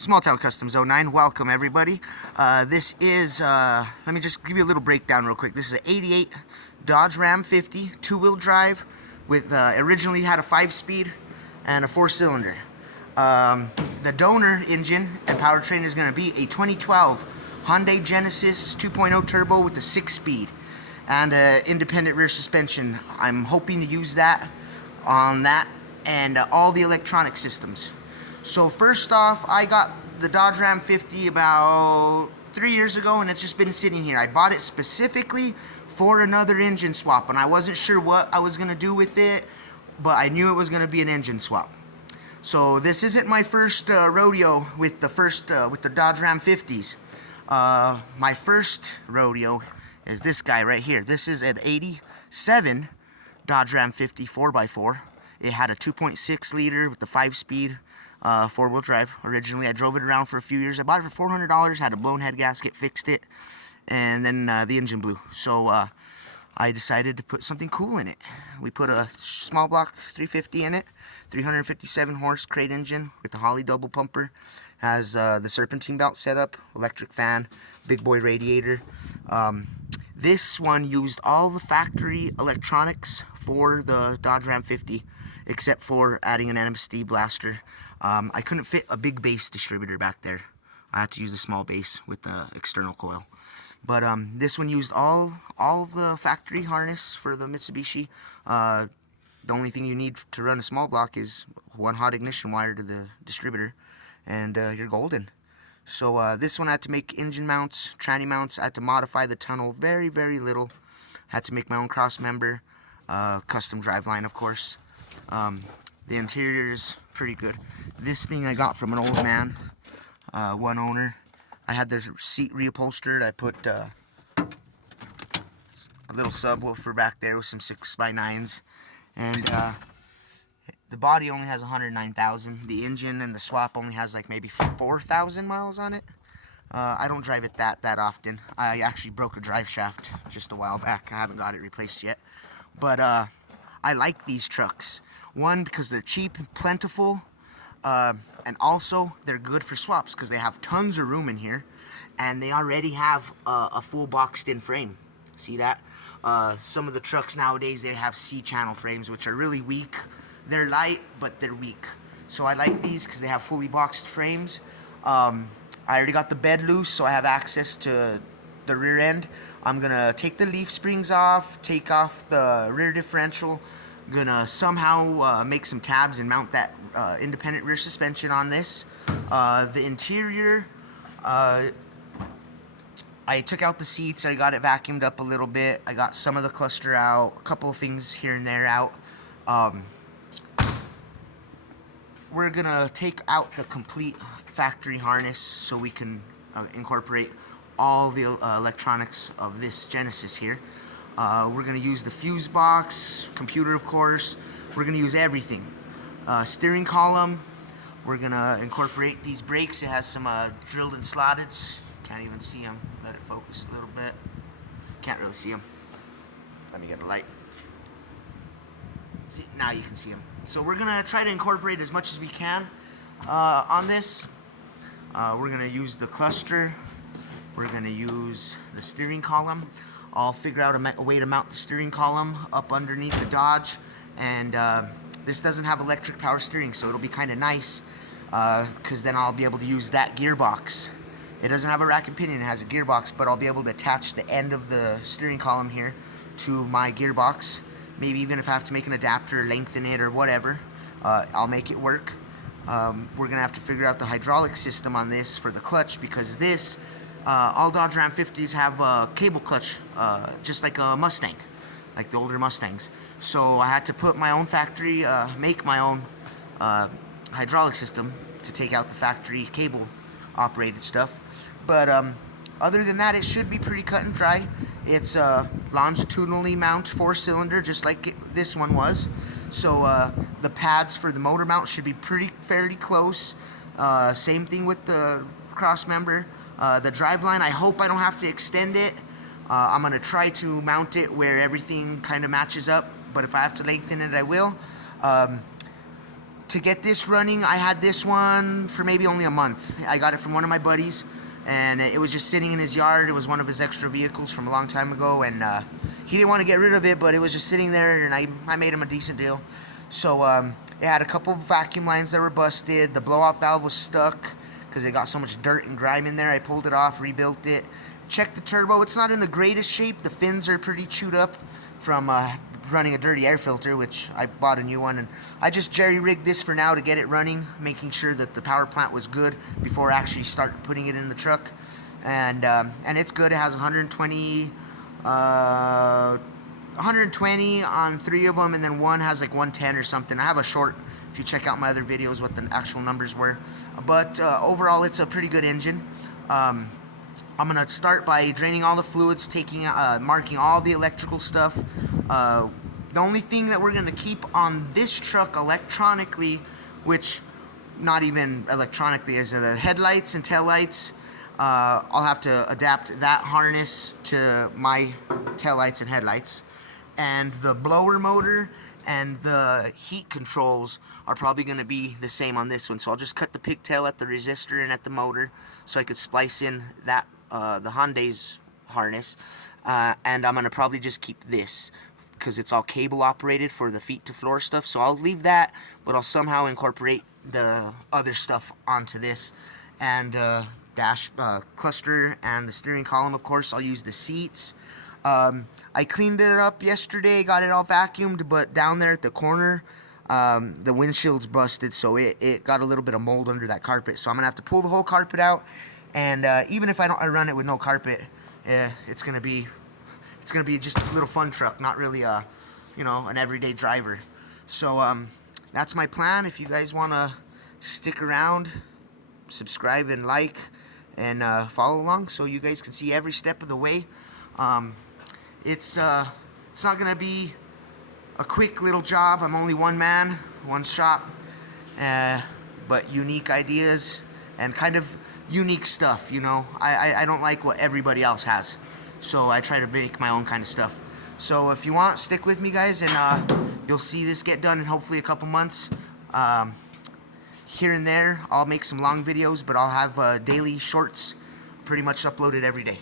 smalltowncustoms09. Welcome everybody. This is, let me just give you a little breakdown real quick. This is an 88 Dodge Ram 50, two-wheel drive, with originally had a 5-speed and a 4-cylinder. The donor engine and powertrain is going to be a 2012 Hyundai Genesis 2.0 turbo with a 6-speed and independent rear suspension. I'm hoping to use that on that and all the electronic systems. So first off, I got the Dodge Ram 50 about 3 years ago, and it's just been sitting here. I bought it specifically for another engine swap, and I wasn't sure what I was going to do with it, but I knew it was going to be an engine swap. So this isn't my first rodeo with the Dodge Ram 50s. My first rodeo is this guy right here. This is an 87 Dodge Ram 50 4x4. It had a 2.6 liter with the 5-speed 4-wheel drive. Originally, I drove it around for a few years. I bought it for $400, had a blown head gasket, fixed it, and then the engine blew. So I decided to put something cool in it. We put a small block 350 in it, 357 horse crate engine with the Holley double pumper. Has the serpentine belt setup, electric fan, big boy radiator. This one used all the factory electronics for the Dodge Ram 50, except for adding an MSD blaster. I couldn't fit a big bass distributor back there. I had to use a small bass with the external coil. But this one used all of the factory harness for the Mitsubishi. The only thing you need to run a small block is one hot ignition wire to the distributor, and you're golden. So this one I had to make engine mounts, tranny mounts. I had to modify the tunnel very, very little. Had to make my own cross member, custom driveline, of course. The interior is pretty good. This thing I got from an old man, one owner. I had the seat reupholstered. I put a little subwoofer back there with some 6x9s, and the body only has 109,000. The engine and the swap only has like maybe 4,000 miles on it. I don't drive it that often. I actually broke a drive shaft just a while back. I haven't got it replaced yet. But I like these trucks. One, because they're cheap and plentiful, and also they're good for swaps because they have tons of room in here, and they already have a full boxed-in frame. See that? Some of the trucks nowadays, they have C-channel frames, which are really weak. They're light, but they're weak. So I like these because they have fully boxed frames. I already got the bed loose, so I have access to the rear end. I'm gonna take the leaf springs off, take off the rear differential. Gonna somehow make some tabs and mount that independent rear suspension on this. The interior, I took out the seats. I got it vacuumed up a little bit. I got some of the cluster out, a couple of things here and there out. We're gonna take out the complete factory harness so we can incorporate all the electronics of this Genesis here. We're gonna use the fuse box, computer of course. We're gonna use everything. Steering column. We're gonna incorporate these brakes. It has some drilled and slotted. Can't even see them. Let it focus a little bit. Can't really see them. Let me get a light. See, now you can see them. So we're gonna try to incorporate as much as we can on this. We're gonna use the cluster. We're gonna use the steering column. I'll figure out a way to mount the steering column up underneath the Dodge, and this doesn't have electric power steering, so it'll be kind of nice because then I'll be able to use that gearbox. It doesn't have a rack and pinion, it has a gearbox, but I'll be able to attach the end of the steering column here to my gearbox. Maybe even if I have to make an adapter, lengthen it or whatever, I'll make it work. We're gonna have to figure out the hydraulic system on this for the clutch, because this all Dodge Ram 50s have a cable clutch, just like a Mustang, like the older Mustangs. So I had to put my own factory, make my own hydraulic system to take out the factory cable operated stuff. But other than that, it should be pretty cut and dry. It's a longitudinally mount 4-cylinder, just like this one was. So the pads for the motor mount should be fairly close. Same thing with the cross member. The driveline, I hope I don't have to extend it. I'm going to try to mount it where everything kind of matches up, but if I have to lengthen it, I will. to get this running, I had this one for maybe only a month. I got it from one of my buddies, and it was just sitting in his yard. It was one of his extra vehicles from a long time ago, and he didn't want to get rid of it, but it was just sitting there, and I made him a decent deal. So it had a couple vacuum lines that were busted. The blow-off valve was stuck because it got so much dirt and grime in there. I pulled it off, rebuilt it. Checked the turbo. It's not in the greatest shape. The fins are pretty chewed up from running a dirty air filter, which I bought a new one, and I just jerry-rigged this for now to get it running, making sure that the power plant was good before I actually start putting it in the truck. And it's good. It has 120 on 3 of them, and then one has like 110 or something. I have a short, if you check out my other videos, what the actual numbers were. But overall, it's a pretty good engine. I'm gonna start by draining all the fluids, marking all the electrical stuff. The only thing that we're gonna keep on this truck electronically, which not even electronically, is the headlights and taillights. I'll have to adapt that harness to my taillights and headlights. And the blower motor and the heat controls are probably going to be the same on this one. So I'll just cut the pigtail at the resistor and at the motor so I could splice in that the Hyundai's harness. And I'm going to probably just keep this because it's all cable operated for the feet to floor stuff. So I'll leave that, but I'll somehow incorporate the other stuff onto this. And dash cluster and the steering column, of course. I'll use the seats. I cleaned it up yesterday, got it all vacuumed, but down there at the corner, the windshield's busted, so it got a little bit of mold under that carpet. So I'm gonna have to pull the whole carpet out, and even if I run it with no carpet, it's gonna be just a little fun truck, not really an everyday driver. So that's my plan. If you guys wanna stick around, subscribe and like, and follow along so you guys can see every step of the way. It's not gonna be a quick little job. I'm only one man, one shop, but unique ideas and kind of unique stuff, you know. I don't like what everybody else has, so I try to make my own kind of stuff. So if you want, stick with me, guys, and you'll see this get done in hopefully a couple months. Here and there, I'll make some long videos, but I'll have daily shorts pretty much uploaded every day.